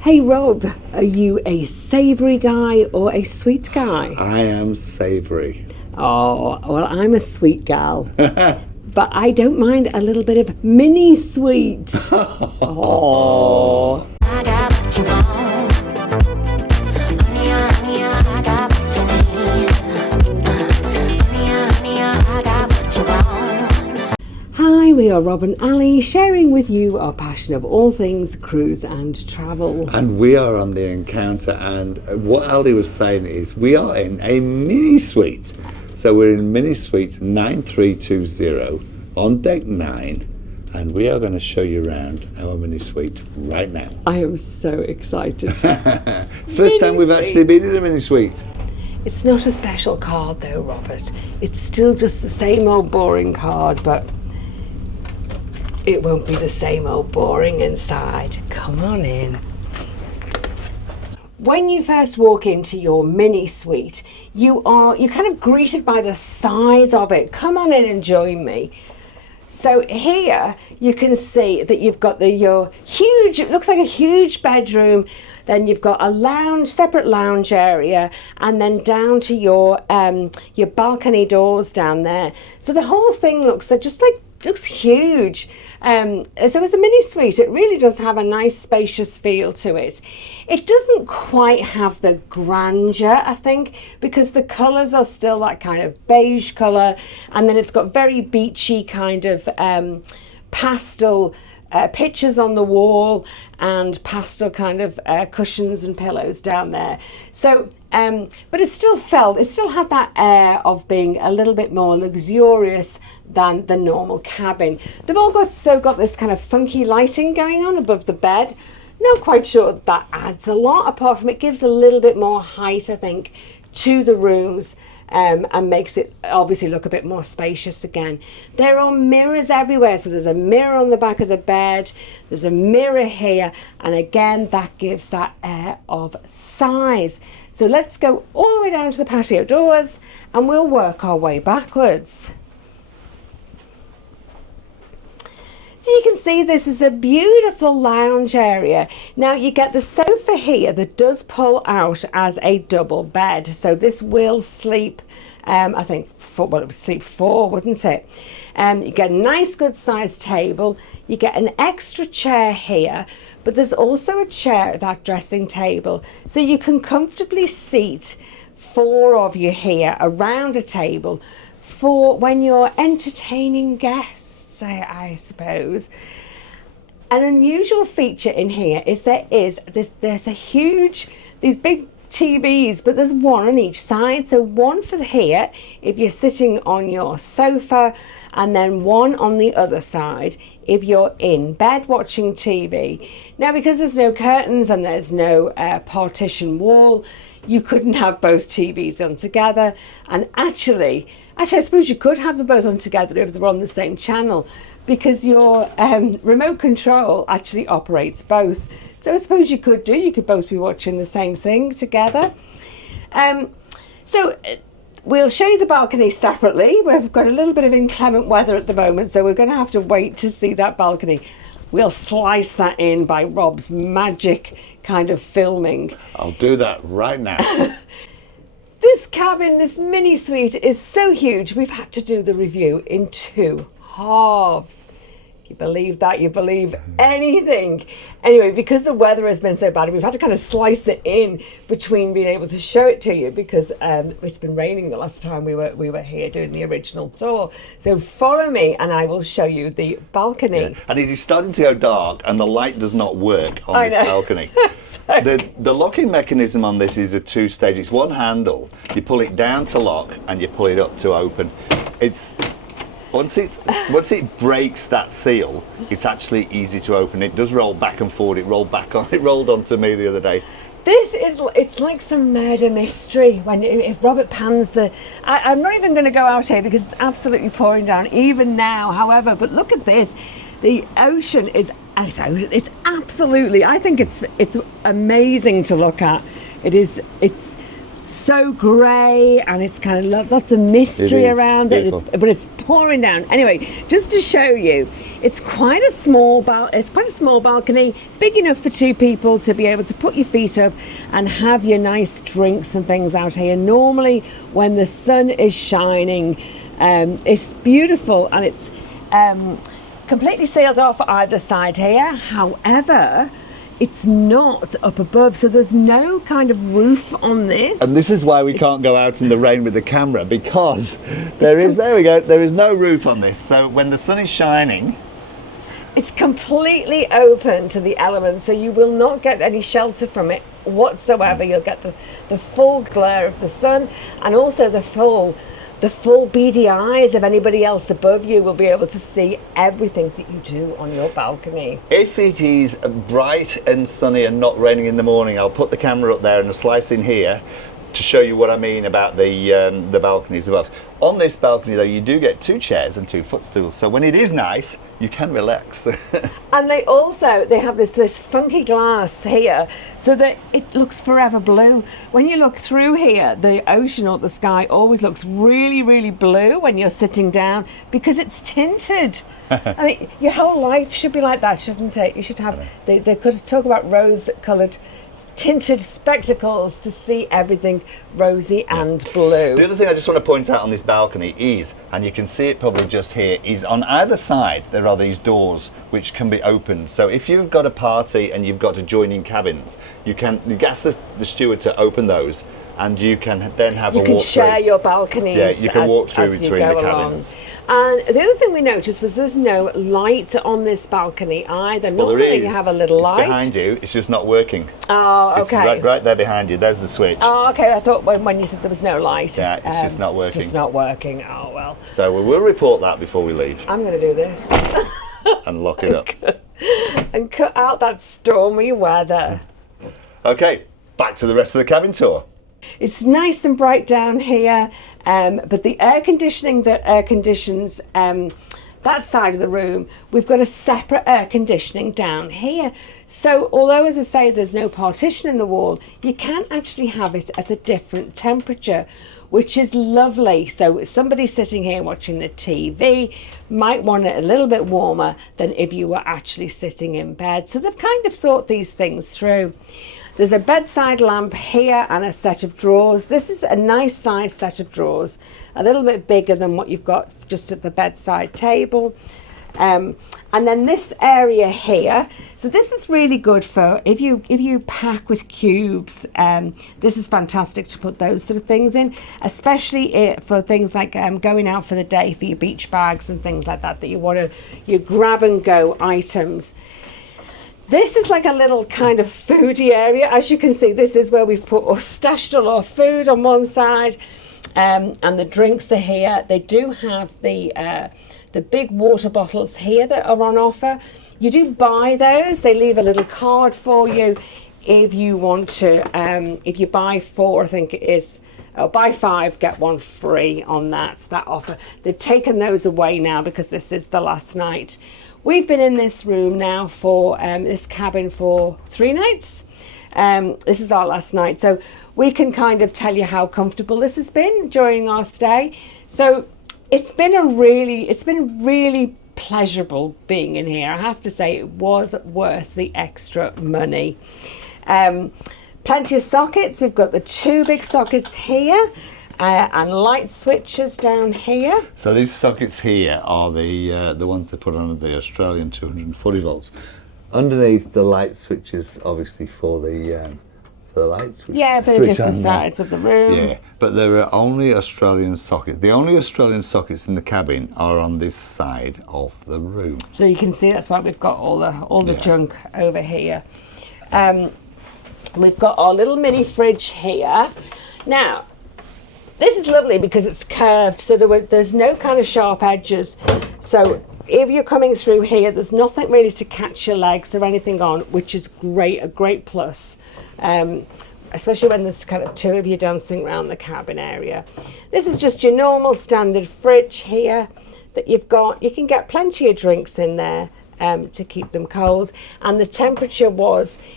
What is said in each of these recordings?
Hey Rob, are you a savoury guy or a sweet guy? I am savoury. Oh, well, I'm a sweet gal. But I don't mind a little bit of mini sweet. Oh. I got what you want. Honey, I got what you need. Honey, I got what you want. Hi, we are Rob and Ali, sharing with you our passion of all things cruise and travel. And we are on the Encounter, and what Ali was saying is we are in a mini suite. So we're in mini suite 9320 on deck 9, and we are going to show you around our mini suite right now. I am so excited. It's the first time we've actually been in a mini suite. It's not a special card though, Robert. It's still just the same old boring card, but it won't be the same old boring inside. Come on in. When you first walk into your mini suite, you're kind of greeted by the size of it. Come on in and join me. So here you can see that you've got your huge, it looks like a huge bedroom. Then you've got a lounge, separate lounge area, and then down to your balcony doors down there. So the whole thing looks huge. So as a mini suite, it really does have a nice spacious feel to it. It doesn't quite have the grandeur, I think, because the colours are still that kind of beige colour, and then it's got very beachy kind of pastel pictures on the wall and pastel kind of cushions and pillows down there. So but it still had that air of being a little bit more luxurious than the normal cabin. They've also got this kind of funky lighting going on above the bed. Not quite sure that adds a lot, apart from it gives a little bit more height, I think, to the rooms. And makes it obviously look a bit more spacious again. There are mirrors everywhere, so there's a mirror on the back of the bed, there's a mirror here, and again that gives that air of size. So let's go all the way down to the patio doors and we'll work our way backwards. So you can see this is a beautiful lounge area. Now you get the sofa here that does pull out as a double bed. So this will sleep, I think, it would sleep 4, wouldn't it? You get a nice good sized table. You get an extra chair here, but there's also a chair at that dressing table. So you can comfortably seat 4 of you here around a table for when you're entertaining guests, I suppose. An unusual feature in here is there's these big TVs, but there's one on each side. So one for here if you're sitting on your sofa, and then one on the other side if you're in bed watching TV. Now, because there's no curtains and there's no partition wall, you couldn't have both TVs on together. And actually, I suppose you could have them both on together if they were on the same channel, because your remote control actually operates both. So I suppose you could both be watching the same thing together. So we'll show you the balcony separately. We've got a little bit of inclement weather at the moment, so we're going to have to wait to see that balcony. We'll slice that in by Rob's magic kind of filming. I'll do that right now. This cabin, this mini suite, is so huge, we've had to do the review in 2 halves. If you believe that, you believe anything. Anyway, because the weather has been so bad, we've had to kind of slice it in between being able to show it to you, because it's been raining the last time we were here doing the original tour. So follow me and I will show you the balcony. Yeah. And it is starting to go dark and the light does not work on this balcony. The locking mechanism on this is a 2-stage. It's one handle. You pull it down to lock and you pull it up to open. Once it breaks that seal, it's actually easy to open. It does roll back and forward. It rolled onto me the other day. It's like some murder mystery if Robert pans I'm not even going to go out here because it's absolutely pouring down even now, however, but look at this. The ocean is, it's absolutely, I think it's amazing to look at. It's so grey, and it's kind of lots of mystery It is around it. beautiful. But it's pouring down. Anyway, just to show you, it's quite a small balcony, big enough for two people to be able to put your feet up and have your nice drinks and things out here. Normally, when the sun is shining, it's beautiful, and it's completely sealed off either side here. However, it's not up above, so there's no kind of roof on this. And this is why we can't go out in the rain with the camera, because there is no roof on this. So when the sun is shining, it's completely open to the elements, so you will not get any shelter from it whatsoever. You'll get the full glare of the sun, and also the full beady eyes of anybody else above you will be able to see everything that you do on your balcony. if it is bright and sunny and not raining in the morning, I'll put the camera up there and a slice in here to show you what I mean about the balconies above. On this balcony though, you do get 2 chairs and 2 footstools, so when it is nice, you can relax. And they have this funky glass here, so that it looks forever blue. When you look through here, the ocean or the sky always looks really, really blue when you're sitting down, because it's tinted. I mean, your whole life should be like that, shouldn't it? You should have, they could talk about rose-coloured tinted spectacles to see everything rosy and blue. The other thing I just want to point out on this balcony is, and you can see it probably just here, is on either side there are these doors which can be opened. So if you've got a party and you've got adjoining cabins, you ask the steward to open those, and you can then have a walk through. You can share your balconies. Yeah, you can walk through as between you the go cabins. along. And the other thing we noticed was there's no light on this balcony either. Well, there Normally is. you have a little It's light. behind you. It's just not working. Oh, It's okay. right there behind you. There's the switch. Oh, okay. I thought when you said there was no light. Yeah, it's just not working. It's just not working. Oh, well. So we'll report that before we leave I'm going to do this. and lock it up. And cut out that stormy weather. Okay, back to the rest of the cabin tour. It's nice and bright down here, but the air conditioning that air conditions that side of the room, we've got a separate air conditioning down here. So although, as I say, there's no partition in the wall, you can actually have it at a different temperature, which is lovely. So somebody sitting here watching the TV might want it a little bit warmer than if you were actually sitting in bed. So they've kind of thought these things through. There's a bedside lamp here and a set of drawers. This is a nice size set of drawers, a little bit bigger than what you've got just at the bedside table. And then this area here, so this is really good for if you pack with cubes. This is fantastic to put those sort of things in, especially for things like going out for the day, for your beach bags and things like that you want to, your grab and go items. This is like a little kind of foodie area. As you can see, this is where we've stashed all our food on one side, and the drinks are here. They do have the big water bottles here that are on offer. You do buy those. They leave a little card for you if you want to. If you buy 4, I think it is, or buy 5, get 1 free on that offer. They've taken those away now because this is the last night. We've been in this room now for this cabin for 3 nights. This is our last night, so we can kind of tell you how comfortable this has been during our stay. So it's been really pleasurable being in here. I have to say it was worth the extra money. Plenty of sockets. We've got the 2 big sockets here. And light switches down here. So these sockets here are the ones they put on the Australian 240 volts. Underneath the light switches, obviously for the light switch. Yeah, for the different sides of the room. Yeah, but there are only Australian sockets. The only Australian sockets in the cabin are on this side of the room. So you can see that's why we've got all the junk over here. We've got our little mini fridge here. Now, this is lovely because it's curved, so there's no kind of sharp edges. So if you're coming through here, there's nothing really to catch your legs or anything on, which is a great plus. Especially when there's kind of 2 of you dancing around the cabin area. This is just your normal standard fridge here that you've got. You can get plenty of drinks in there. to keep them cold. And the temperature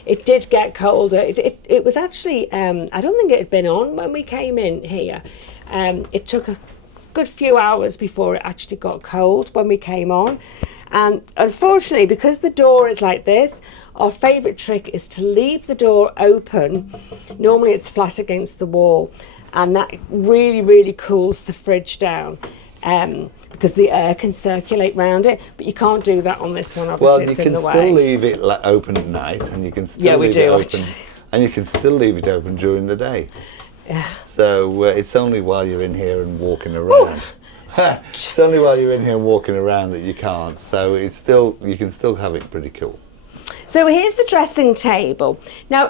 it did get colder. It was actually, I don't think it had been on when we came in here. It took a good few hours before it actually got cold when we came on. And unfortunately, because the door is like this, our favourite trick is to leave the door open. Normally it's flat against the wall, and that really, really cools the fridge down. Because the air can circulate round it, but you can't do that on this one, obviously. Well, you it's in can the still way. leave it open at night, and you can still leave it open, actually. and you can still leave it open during the day. Yeah. So it's only while you're in here and walking around. It's only while you're in here and walking around that you can't. So you can still have it pretty cool. So here's the dressing table. Now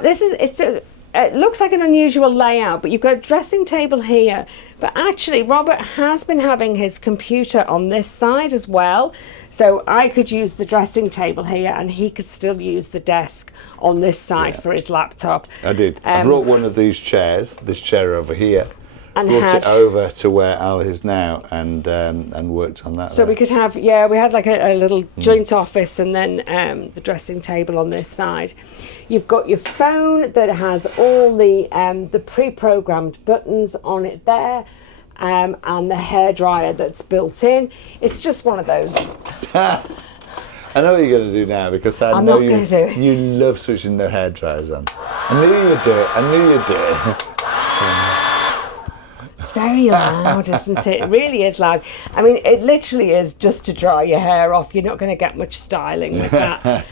it looks like an unusual layout, but you've got a dressing table here. But actually, Robert has been having his computer on this side as well. So I could use the dressing table here, and he could still use the desk on this side for his laptop. I did. I brought one of these chairs, this chair over here, and brought it over to where Al is now, and worked on that. So we could have, we had like a little joint office, and then the dressing table on this side. You've got your phone that has all the pre-programmed buttons on it there, and the hairdryer that's built in. It's just one of those. I know what you're going to do now, because I'm not going to do it. You love switching the hairdryers on. I knew you would do it. I knew you'd do it. Very loud, isn't it? It really is loud. I mean, it literally is just to dry your hair off. You're not going to get much styling with that.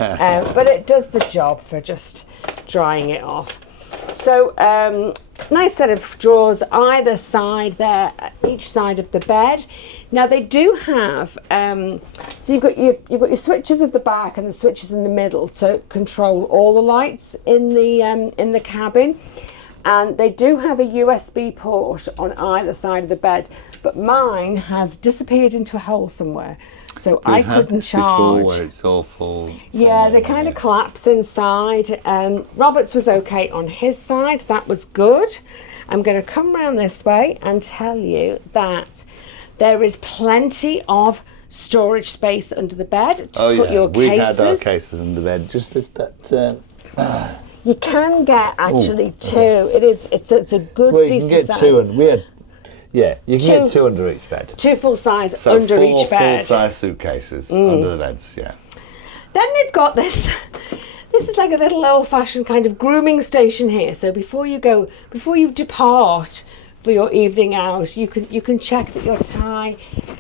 But it does the job for just drying it off. So, nice set of drawers either side there, each side of the bed. Now they do have, so you've got your switches at the back and the switches in the middle to control all the lights in the cabin. And they do have a USB port on either side of the bed, but mine has disappeared into a hole somewhere, so I couldn't charge. Where it's all full. Yeah, they kind of collapse inside. Robert's was okay on his side, that was good. I'm going to come round this way and tell you that there is plenty of storage space under the bed to put your cases. We had our cases under the bed. Just lift that. You can get actually two. Okay. It's a good decent size. You can get two, and we had. Yeah, you can get two under each bed. Two full size under each bed. Full size suitcases under the beds. Yeah. Then they've got this. This is like a little old-fashioned kind of grooming station here. So before you depart for your evening out, you can check that your tie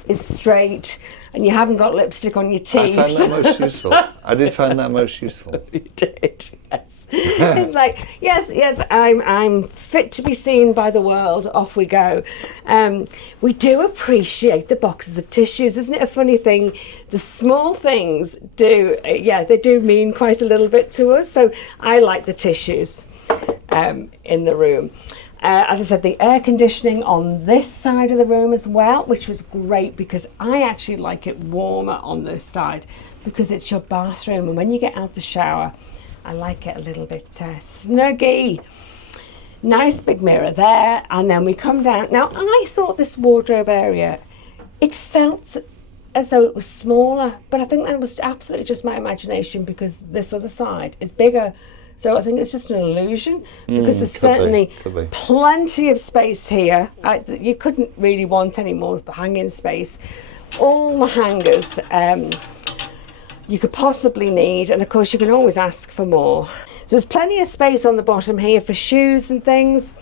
is straight and you haven't got lipstick on your teeth. I found that most useful. I did find that most useful. You did, yes. It's like, yes, I'm fit to be seen by the world. Off we go. We do appreciate the boxes of tissues. Isn't it a funny thing? The small things they do mean quite a little bit to us. So I like the tissues in the room. As I said, the air conditioning on this side of the room as well, which was great because I actually like it warmer on this side because it's your bathroom, and when you get out the shower, I like it a little bit snuggy. Nice big mirror there, and then we come down. Now, I thought this wardrobe area, it felt as though it was smaller, but I think that was absolutely just my imagination because this other side is bigger. So I think it's just an illusion because there's certainly plenty of space here. You couldn't really want any more hanging space. All the hangers you could possibly need, and of course you can always ask for more. So there's plenty of space on the bottom here for shoes and things,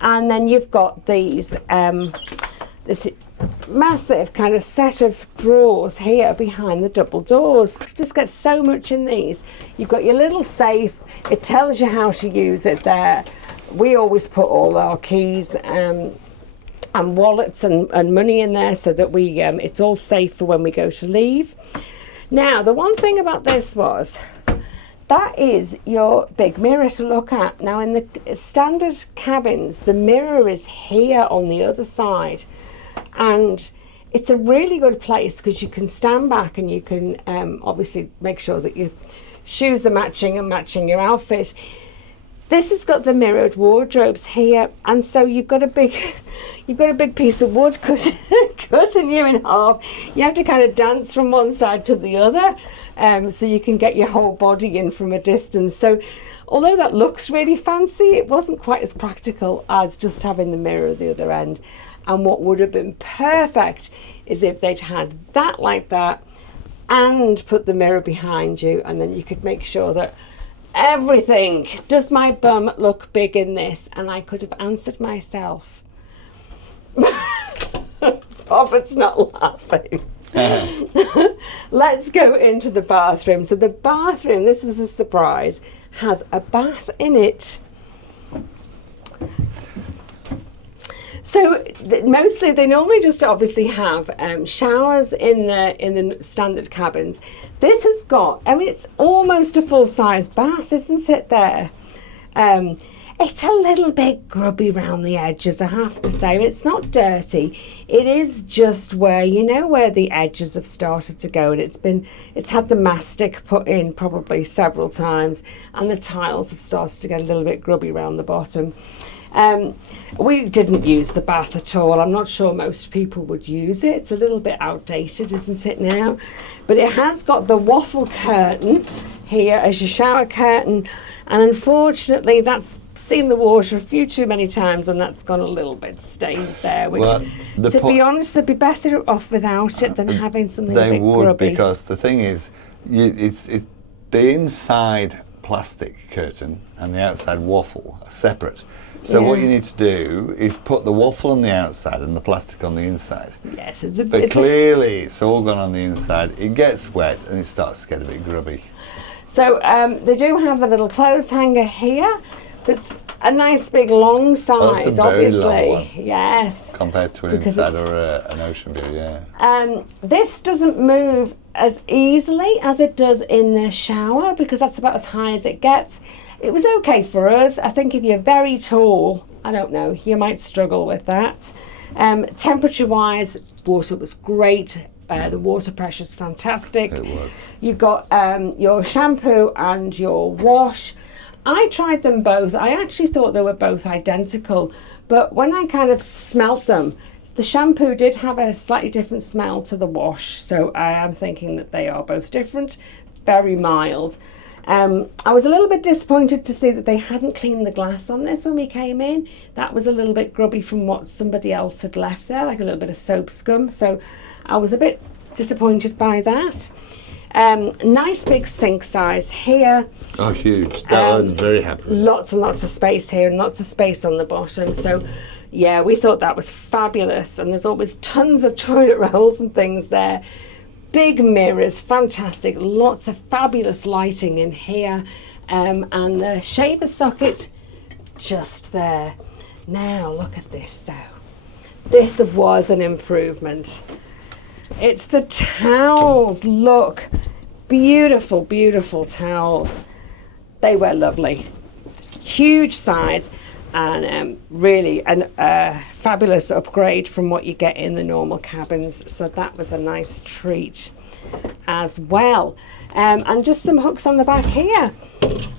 and then you've got these this massive kind of set of drawers here behind the double doors. You just get so much in these. You've got your little safe, it tells you how to use it there. We always put all our keys and wallets and money in there so that we it's all safe for when we go to leave. Now, the one thing about this was, that is your big mirror to look at. Now, in the standard cabins, the mirror is here on the other side. And it's a really good place because you can stand back and you can obviously make sure that your shoes are matching and matching your outfit. This has got the mirrored wardrobes here, and so you've got a big piece of wood cutting you in half. You have to kind of dance from one side to the other, so you can get your whole body in from a distance. So, although that looks really fancy, it wasn't quite as practical as just having the mirror at the other end. And what would have been perfect is if they'd had that like that, and put the mirror behind you, and then you could make sure that everything, does my bum look big in this? And I could have answered myself. Robert's not laughing. Let's go into the bathroom. So the bathroom, this was a surprise, has a bath in it. So mostly they normally just obviously have showers in the standard cabins. This has got, I mean, it's almost a full-size bath, isn't it there? It's a little bit grubby around the edges, I have to say. It's not dirty. It is just where, you know, where the edges have started to go, and it's had the mastic put in probably several times, and the tiles have started to get a little bit grubby around the bottom. We didn't use the bath at all. I'm not sure most people would use it. It's a little bit outdated, isn't it now? But it has got the waffle curtain here as your shower curtain, and unfortunately that's seen the water a few too many times, and that's gone a little bit stained there, which, well, to be honest, they'd be better off without it than having something a bit grubby. They would, because the thing is, it's the inside plastic curtain and the outside waffle are separate. So what you need to do is put the waffle on the outside and the plastic on the inside. Yes, but clearly it's all gone on the inside. It gets wet and it starts to get a bit grubby. So they do have the little clothes hanger here. It's a nice big long size, that's a very obviously. Long one, yes. Compared to an inside or an ocean view, yeah. This doesn't move as easily as it does in the shower, because that's about as high as it gets. It was okay for us. I think if you're very tall, I don't know, you might struggle with that. Temperature-wise, water was great. The water pressure's fantastic. It was. You got your shampoo and your wash. I tried them both. I actually thought they were both identical, but when I kind of smelt them, the shampoo did have a slightly different smell to the wash, so I am thinking that they are both different, very mild. I was a little bit disappointed to see that they hadn't cleaned the glass on this when we came in. That was a little bit grubby from what somebody else had left there, like a little bit of soap scum, so I was a bit disappointed by that. Nice big sink size here. Oh, huge. I was very happy. Lots and lots of space here and lots of space on the bottom. So, yeah, we thought that was fabulous. And there's always tons of toilet rolls and things there. Big mirrors, fantastic. Lots of fabulous lighting in here. And the shaver socket just there. Now, look at this, though. This was an improvement. It's the towels. Look, beautiful, beautiful towels. They were lovely, huge size, and really a fabulous upgrade from what you get in the normal cabins. So that was a nice treat as well. And just some hooks on the back here.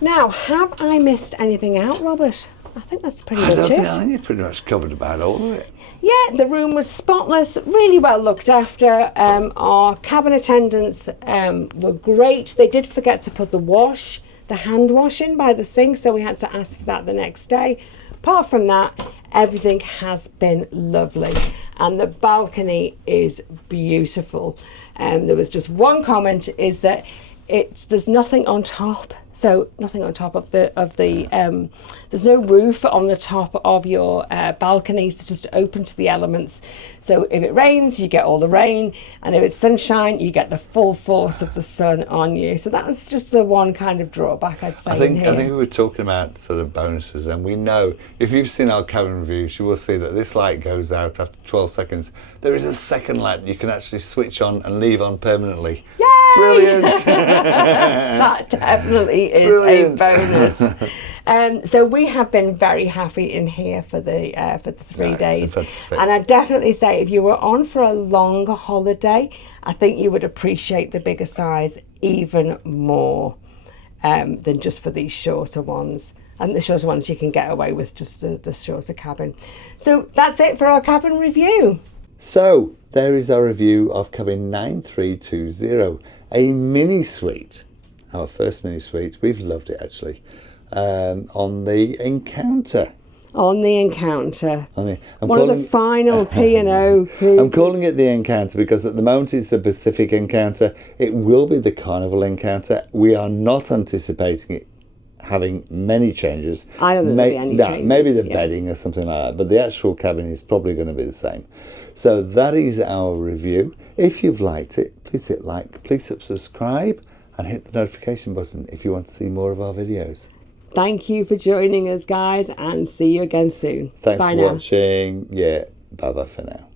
Now, have I missed anything out, Robert? I think that's pretty much it. I think you pretty much covered about all of it. Yeah, the room was spotless, really well looked after. Our cabin attendants were great. They did forget to put the hand wash in by the sink, so we had to ask for that the next day. Apart from that, everything has been lovely, and the balcony is beautiful. There was just one comment, is that there's nothing on top. So nothing on top of the there's no roof on the top of your balcony. It's just open to the elements. So if it rains, you get all the rain, and if it's sunshine, you get the full force of the sun on you. So that was just the one kind of drawback, I'd say. I think we were talking about sort of bonuses, and we know if you've seen our cabin reviews, you will see that this light goes out after 12 seconds. There is a second light that you can actually switch on and leave on permanently. Yay! Brilliant! That definitely is Brilliant. A bonus. So we have been very happy in here for the 3 days, and I definitely say if you were on for a longer holiday, I think you would appreciate the bigger size even more. than just for these shorter ones. And the shorter ones you can get away with just the shorter cabin. So that's it for our cabin review. So there is our review of cabin 9320, a mini suite, our first mini suite. We've loved it actually, on the Encounter. On the Encounter. One of the final P&O cruises. I'm calling it the Encounter because at the moment it's the Pacific Encounter. It will be the Carnival Encounter. We are not anticipating it having many changes. I don't think there'll be any changes. Maybe the bedding or something like that, but the actual cabin is probably going to be the same. So that is our review. If you've liked it, please hit like, please subscribe, and hit the notification button if you want to see more of our videos. Thank you for joining us, guys, and see you again soon. Thanks Bye for now. watching. Yeah, bye bye for now.